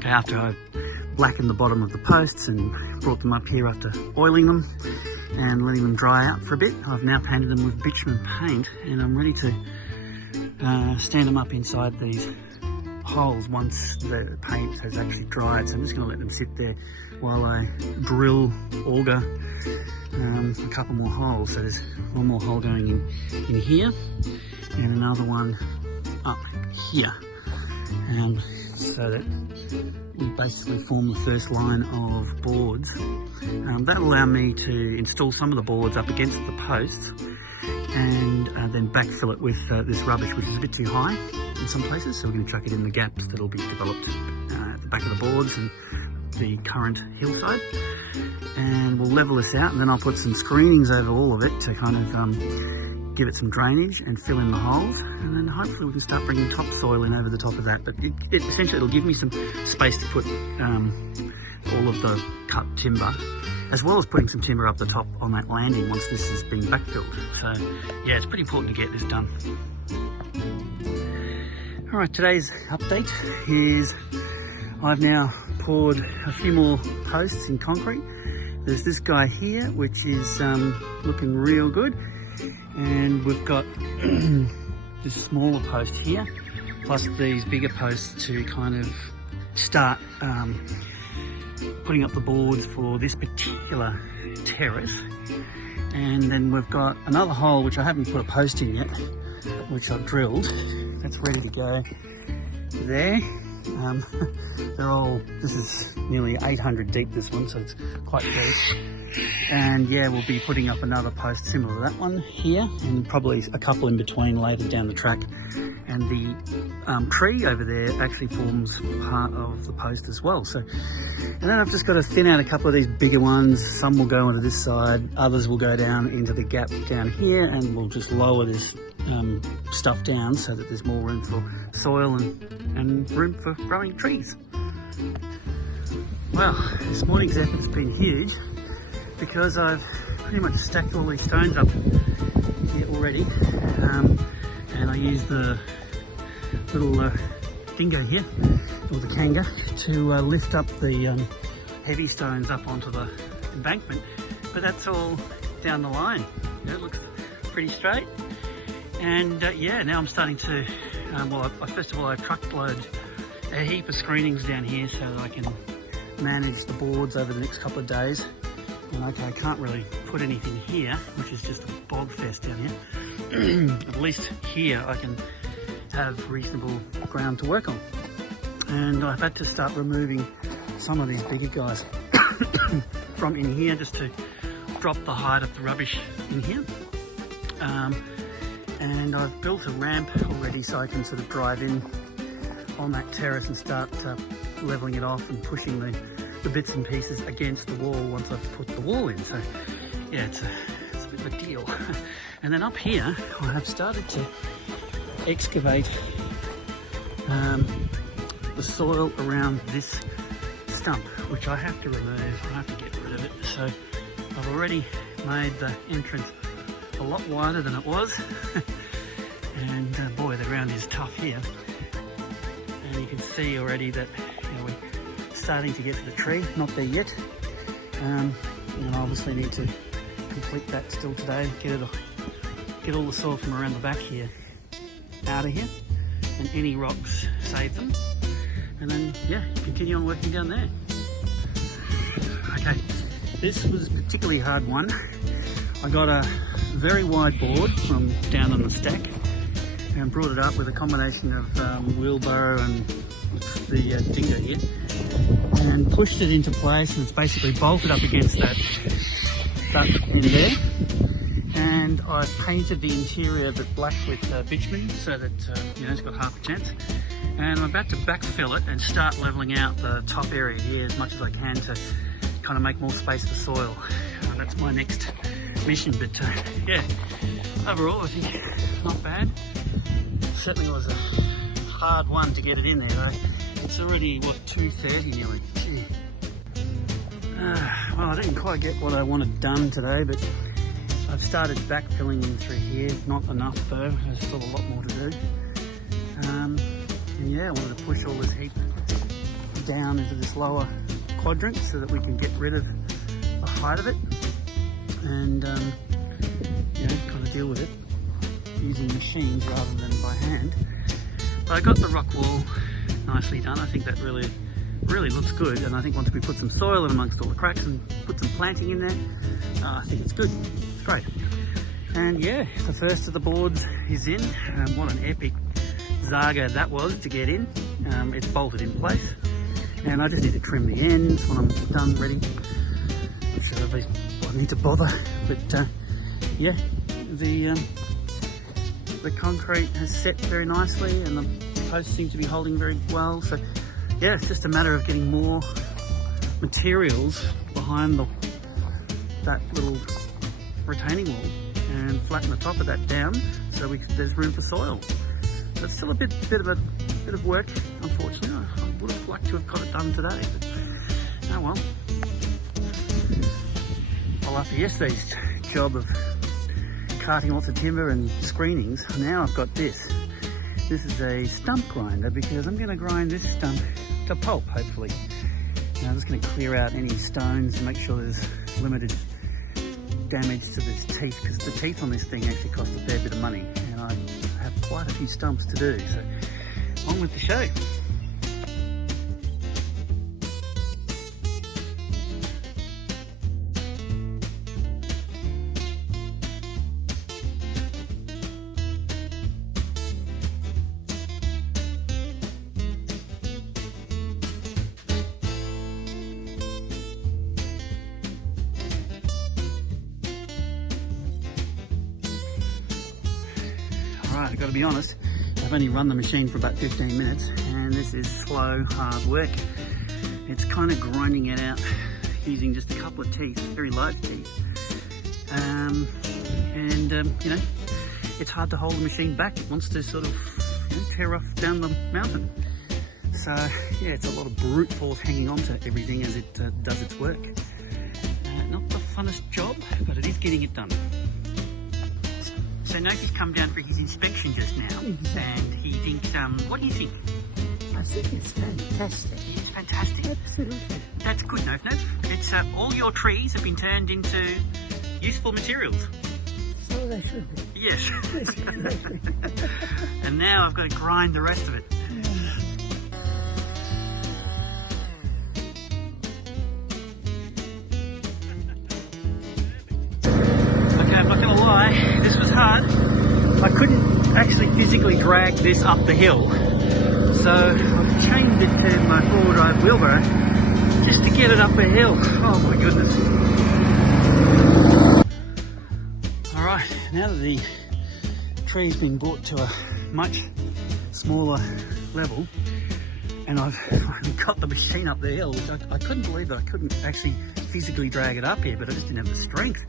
Okay, after I blackened the bottom of the posts and brought them up here after oiling them and letting them dry out for a bit, I've now painted them with bitumen paint, and I'm ready to stand them up inside these holes once the paint has actually dried. So I'm just going to let them sit there while I drill, auger a couple more holes. So there's one more hole going in here and another one up here, so that we basically form the first line of boards. That'll allow me to install some of the boards up against the posts and then backfill it with this rubbish, which is a bit too high in some places, so we're going to chuck it in the gaps that'll be developed at the back of the boards and the current hillside, and we'll level this out, and then I'll put some screenings over all of it to kind of give it some drainage and fill in the holes, and then hopefully we can start bringing topsoil in over the top of that. But essentially it'll give me some space to put all of the cut timber, as well as putting some timber up the top on that landing once this has been backfilled. So yeah, it's pretty important to get this done. Alright, today's update is I've now poured a few more posts in concrete. There's this guy here which is looking real good, and we've got this smaller post here plus these bigger posts to kind of start putting up the boards for this particular terrace. And then we've got another hole which I haven't put a post in yet, which I've drilled. That's ready to go there. This is nearly 800 deep, this one, so it's quite deep. And yeah, we'll be putting up another post similar to that one here, and probably a couple in between later down the track. And the tree over there actually forms part of the post as well. So, and then I've just got to thin out a couple of these bigger ones. Some will go onto this side, others will go down into the gap down here, and we'll just lower this stuff down so that there's more room for soil and room for growing trees. Well, this morning's effort has been huge because I've pretty much stacked all these stones up here already, and I used the little dingo here, or the kanga, to lift up the heavy stones up onto the embankment. But that's all down the line. It looks pretty straight. And yeah, now I'm starting to, first of all I truckload a heap of screenings down here so that I can manage the boards over the next couple of days. And okay, I can't really put anything here, which is just a bog fest down here. At least here I can have reasonable ground to work on. And I've had to start removing some of these bigger guys from in here just to drop the height of the rubbish in here. And I've built a ramp already so I can sort of drive in on that terrace and start leveling it off and pushing the bits and pieces against the wall once I've put the wall in. So yeah, it's a bit of a deal. And then up here I have started to excavate the soil around this stump, which I have to remove. I have to get rid of it. So I've already made the entrance a lot wider than it was. And boy, the ground is tough here. And you can see already that we're starting to get to the tree. Not there yet. And I obviously need to complete that still today. Get all the soil from around the back here out of here, and any rocks, save them, and then yeah, continue on working down there. Okay, this was a particularly hard one. I got a very wide board from down on the stack and brought it up with a combination of wheelbarrow and the dingo here, and pushed it into place, and it's basically bolted up against that in there. And I've painted the interior but black with bitumen so that it's got half a chance. And I'm about to backfill it and start leveling out the top area here as much as I can to kind of make more space for soil. That's my next mission. But yeah, overall I think not bad. Certainly was a hard one to get it in there though. It's already, what, 2:30 nearly. Gee. Well, I didn't quite get what I wanted done today, but I've started backfilling in through here. Not enough though, there's still a lot more to do. And yeah, I wanted to push all this heap down into this lower quadrant so that we can get rid of the height of it and you know, kind of deal with it using machines rather than by hand. But I got the rock wall nicely done. I think that really looks good, and I think once we put some soil in amongst all the cracks and put some planting in there, I think it's good. It's great. And yeah, the first of the boards is in. What an epic zaga that was to get in. It's bolted in place, and I just need to trim the ends when I'm done ready. Which I need to bother, but yeah, the concrete has set very nicely, and the posts seem to be holding very well. So yeah, it's just a matter of getting more materials behind that little retaining wall and flatten the top of that down so there's room for soil. So it's still a bit of work, unfortunately. I would have liked to have got it done today, but oh well. Well, after yesterday's job of carting lots of timber and screenings, now I've got this. This is a stump grinder because I'm going to grind this stump to pulp, hopefully. And I'm just going to clear out any stones and make sure there's limited damage to this teeth, because the teeth on this thing actually cost a fair bit of money, and I have quite a few stumps to do, so on with the show. Alright, I've got to be honest, I've only run the machine for about 15 minutes and this is slow, hard work. It's kind of grinding it out using just a couple of teeth, very large teeth. You know, it's hard to hold the machine back. It wants to sort of, you know, tear off down the mountain. So yeah, it's a lot of brute force hanging on to everything as it does its work. Not the funnest job, but it is getting it done. So Noki's come down for his inspection just now, and he thinks, what do you think? I think it's fantastic. It's fantastic? Absolutely. That's good, Nof. It's all your trees have been turned into useful materials. So they should be. Yes. And now I've got to grind the rest of it. Okay, I'm not going to lie, this was hard. I couldn't actually physically drag this up the hill, so I've chained it to my four-wheel drive wheelbarrow just to get it up a hill. Oh my goodness. Alright, now that the tree's been brought to a much smaller level and I've finally got the machine up the hill, which I couldn't believe that I couldn't actually physically drag it up here, but I just didn't have the strength.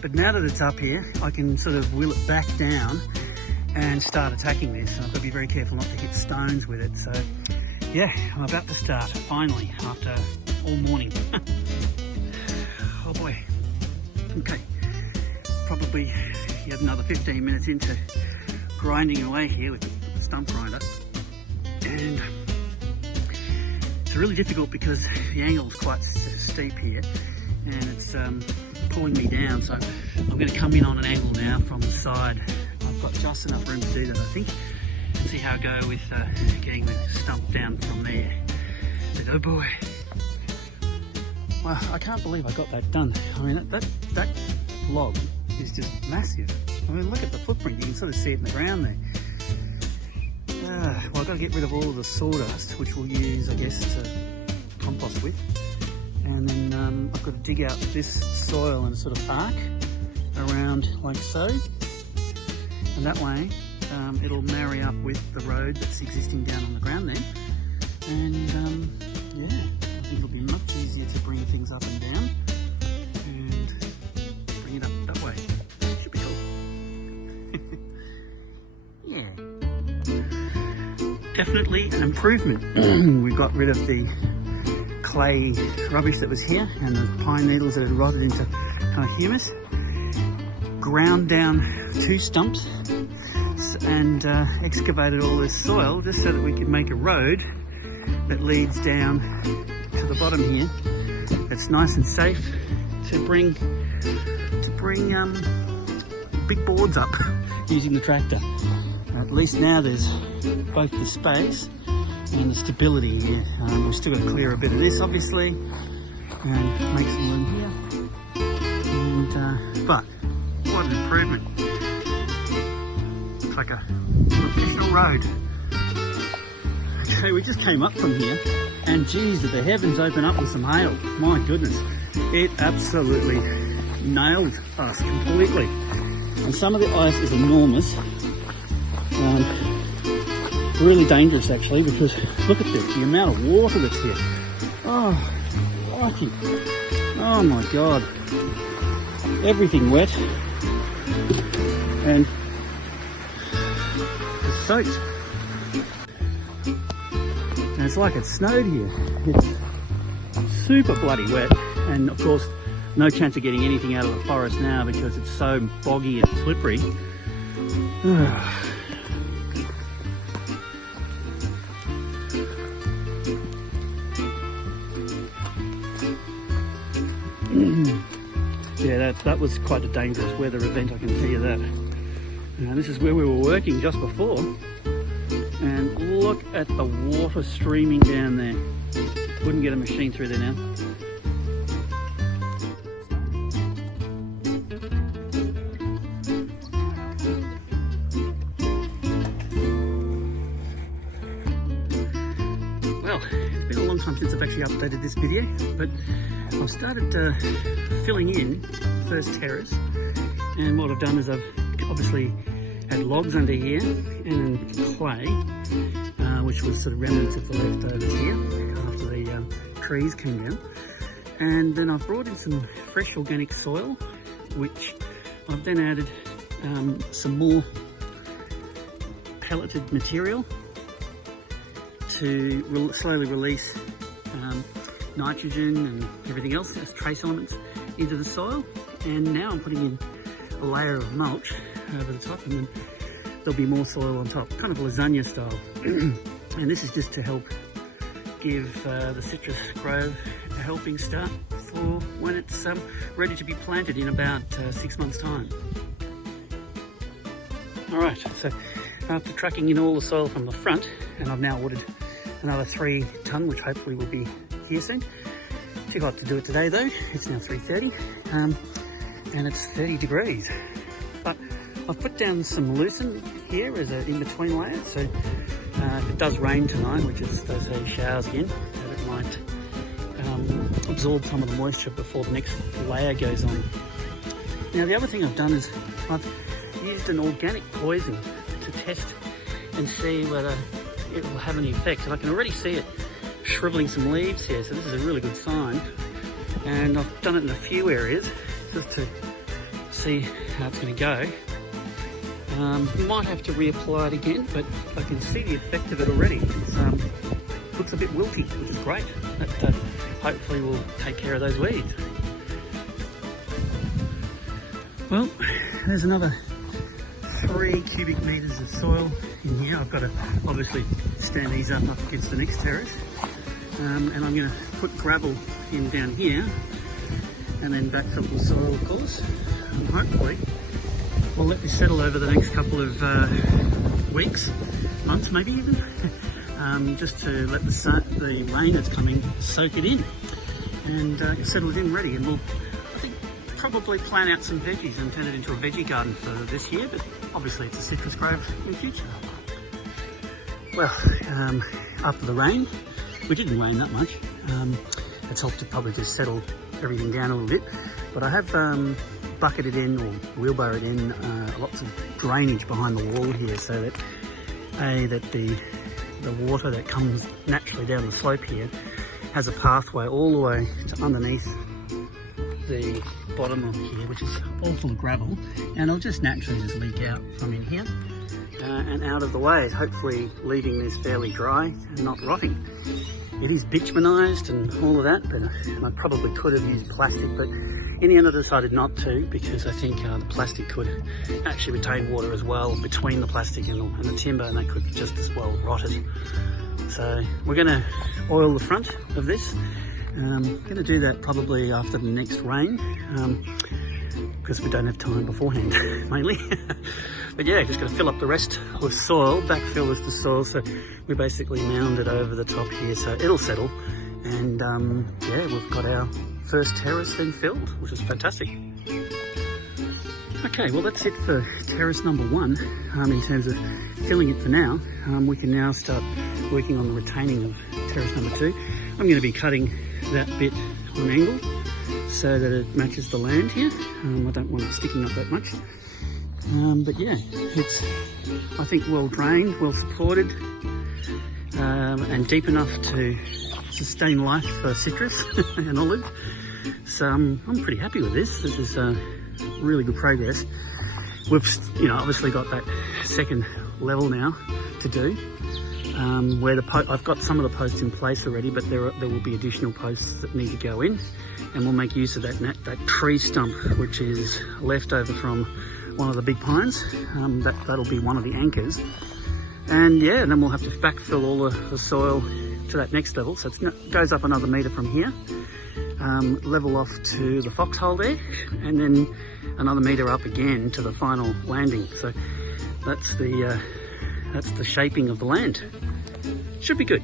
But now that it's up here, I can sort of wheel it back down and start attacking this. And I've got to be very careful not to hit stones with it. So yeah, I'm about to start finally after all morning. Oh boy. Okay, probably yet another 15 minutes into grinding away here with the stump grinder. And it's really difficult because the angle is quite steep here and it's pulling me down, so I'm going to come in on an angle now from the side. I've got just enough room to do that, I think, and see how I go with getting the stump down from there. But oh boy, well, I can't believe I got that done. I mean, that log is just massive. I mean, look at the footprint, you can sort of see it in the ground there. Well, I've got to get rid of all of the sawdust, which we'll use, I guess, to compost with. And then I've got to dig out this soil in a sort of arc around like so. And that way it'll marry up with the road that's existing down on the ground there. And yeah, I think it'll be much easier to bring things up and down and bring it up that way. Should be cool. Yeah. Definitely an improvement. We got rid of the clay rubbish that was here and the pine needles that had rotted into kind of humus. Ground down 2 stumps and excavated all this soil just so that we could make a road that leads down to the bottom here. It's nice and safe to bring big boards up using the tractor. At least now there's both the space and the stability here. We've still got to clear a bit of this obviously and make some room here. And but what an improvement. Looks like a professional road. Okay, we just came up from here and geez, did the heavens open up with some hail. My goodness, it absolutely nailed us completely. And some of the ice is enormous. Really dangerous actually, because look at this, the amount of water that's here. Oh, crikey. Oh my God. Everything wet. And it's soaked. And it's like it snowed here. It's super bloody wet. And of course, no chance of getting anything out of the forest now because it's so boggy and slippery. Yeah, that was quite a dangerous weather event, I can tell you that. Now, this is where we were working just before. And look at the water streaming down there. Wouldn't get a machine through there now. Well, it's been a long time since I've actually updated this video, but I've started filling in the first terrace, and what I've done is I've obviously had logs under here and clay, which was sort of remnants of the leftovers here after the trees came down, and then I've brought in some fresh organic soil, which I've then added some more pelleted material to slowly release nitrogen and everything else as trace elements into the soil. And now I'm putting in a layer of mulch over the top, and then there'll be more soil on top, kind of lasagna style. And this is just to help give the citrus grove a helping start for when it's ready to be planted in about 6 months' time. Alright, so after trucking in all the soil from the front, and I've now ordered another 3 tonne, which hopefully will be here soon. Too hot to do it today though. It's now 3:30 and it's 30 degrees. But I've put down some lucerne here as an in-between layer, so if it does rain tonight, which is those heavy showers again, that it might absorb some of the moisture before the next layer goes on. Now the other thing I've done is I've used an organic poison to test and see whether it will have any effect, and I can already see it shriveling some leaves here, so this is a really good sign. And I've done it in a few areas just to see how it's going to go. Might have to reapply it again, but I can see the effect of it already. It looks a bit wilty, which is great. That hopefully will take care of those weeds. Well, there's another 3 cubic metres of soil in here. I've got to obviously stand these up against the next terrace, and I'm going to put gravel in down here and then backfill the soil, of course, and hopefully we'll let this settle over the next couple of weeks, months maybe even, just to let the rain that's coming soak it in and settle it in ready, and we'll probably plant out some veggies and turn it into a veggie garden for this year, but obviously it's a citrus grove in the future. Well, after the rain, which didn't rain that much, it's helped to probably just settle everything down a little bit, but I have bucketed in or wheelbarrowed in lots of drainage behind the wall here, so that the water that comes naturally down the slope here has a pathway all the way to underneath the bottom of here, which is all full of gravel, and it'll just naturally just leak out from in here and out of the way, hopefully leaving this fairly dry and not rotting. It is bitumenized and all of that, but I probably could have used plastic, but in the end I decided not to, because I think the plastic could actually retain water as well between the plastic and the timber, and they could just as well rot it. So we're going to oil the front of this. Going to do that probably after the next rain, because we don't have time beforehand, mainly. But yeah, just going to fill up the rest with soil, backfill with the soil, so we basically mound it over the top here, so it'll settle. And yeah, we've got our first terrace then filled, which is fantastic. Okay, well that's it for terrace number 1 in terms of filling it for now. We can now start working on the retaining of terrace number 2. I'm going to be cutting that bit on an angle so that it matches the land here. I don't want it sticking up that much. But yeah, it's, I think, well drained, well supported, and deep enough to sustain life for citrus and olive. So I'm pretty happy with this. This is really good progress. We've, obviously got that second level now to do, where I've got some of the posts in place already, but there will be additional posts that need to go in, and we'll make use of that tree stump which is left over from one of the big pines. That'll be one of the anchors, and yeah, and then we'll have to backfill all the soil to that next level, so it goes up another metre from here, level off to the foxhole there, and then another metre up again to the final landing. So that's the shaping of the land. Should be good.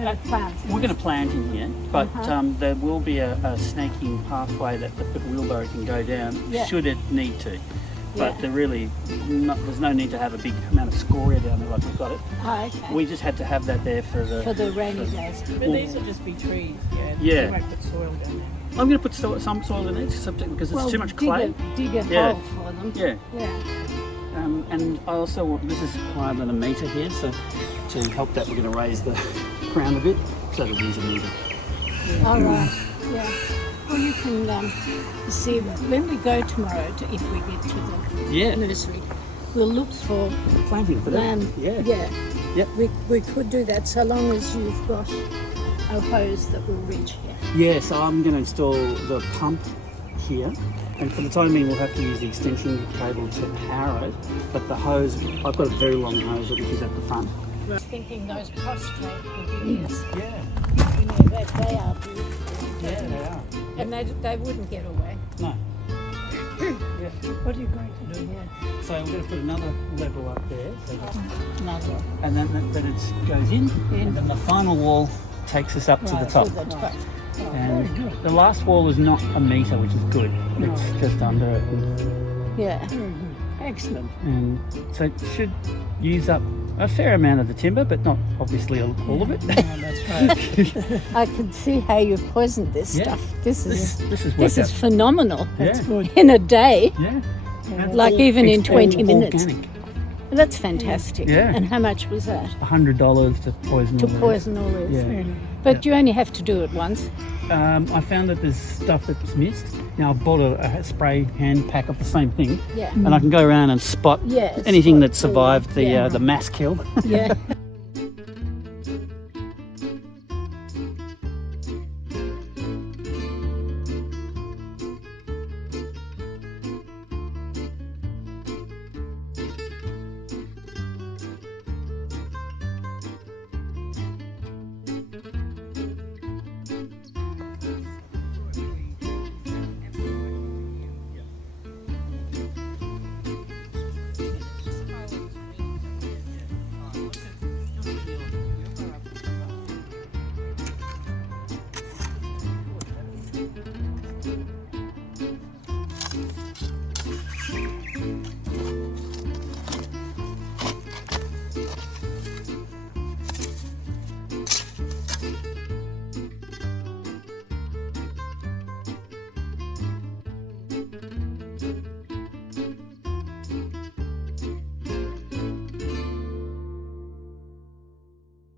Like plants. We're going to plant in here, but there will be a snaking pathway that the wheelbarrow can go down, should it need to. But there's no need to have a big amount of scoria down there like we've got it. Oh, okay. We just had to have that there for the rainy days. But these will just be trees, Yeah. You won't put soil down there. I'm going to put some soil in it because it's too much clay. Dig a hole for them. Yeah. Yeah. And I also want, this is higher than a metre here, so to help that we're going to raise the ground a bit so that it is a metre. All right. Yeah. Well, you can see when we go tomorrow, if we get to the nursery, we'll look for Planting for land. that. Yeah. Yeah. Yep. We could do that so long as you've got a hose that will reach here. Yeah, so I'm going to install the pump here, and for the time being we'll have to use the extension cable to power it, but the hose, I've got a very long hose which is at the front. I was thinking those prostrate begonias. Yeah. They are beautiful. Yeah, they are. And they wouldn't get away. No. Yeah. What are you going to do here? So we're going to put another level up there, so Another one. and then it goes in, and then the final wall takes us up to the top. To the top. And the last wall is not a metre, which is good. It's just under it. Yeah. Excellent. And so it should use up a fair amount of the timber, but not obviously all of it. That's right. I can see how you've poisoned this stuff. This is phenomenal. That's good. In a day. Yeah. And Like even in it's 20 all minutes. Organic. That's fantastic. Yeah. And how much was that? $100 to poison To all this. poison all this. Yeah. But you only have to do it once. I found that there's stuff that's missed. Now I've bought a spray hand pack of the same thing, Yeah. and I can go around and spot Yeah, anything spot that survived all, the mass kill. Yeah.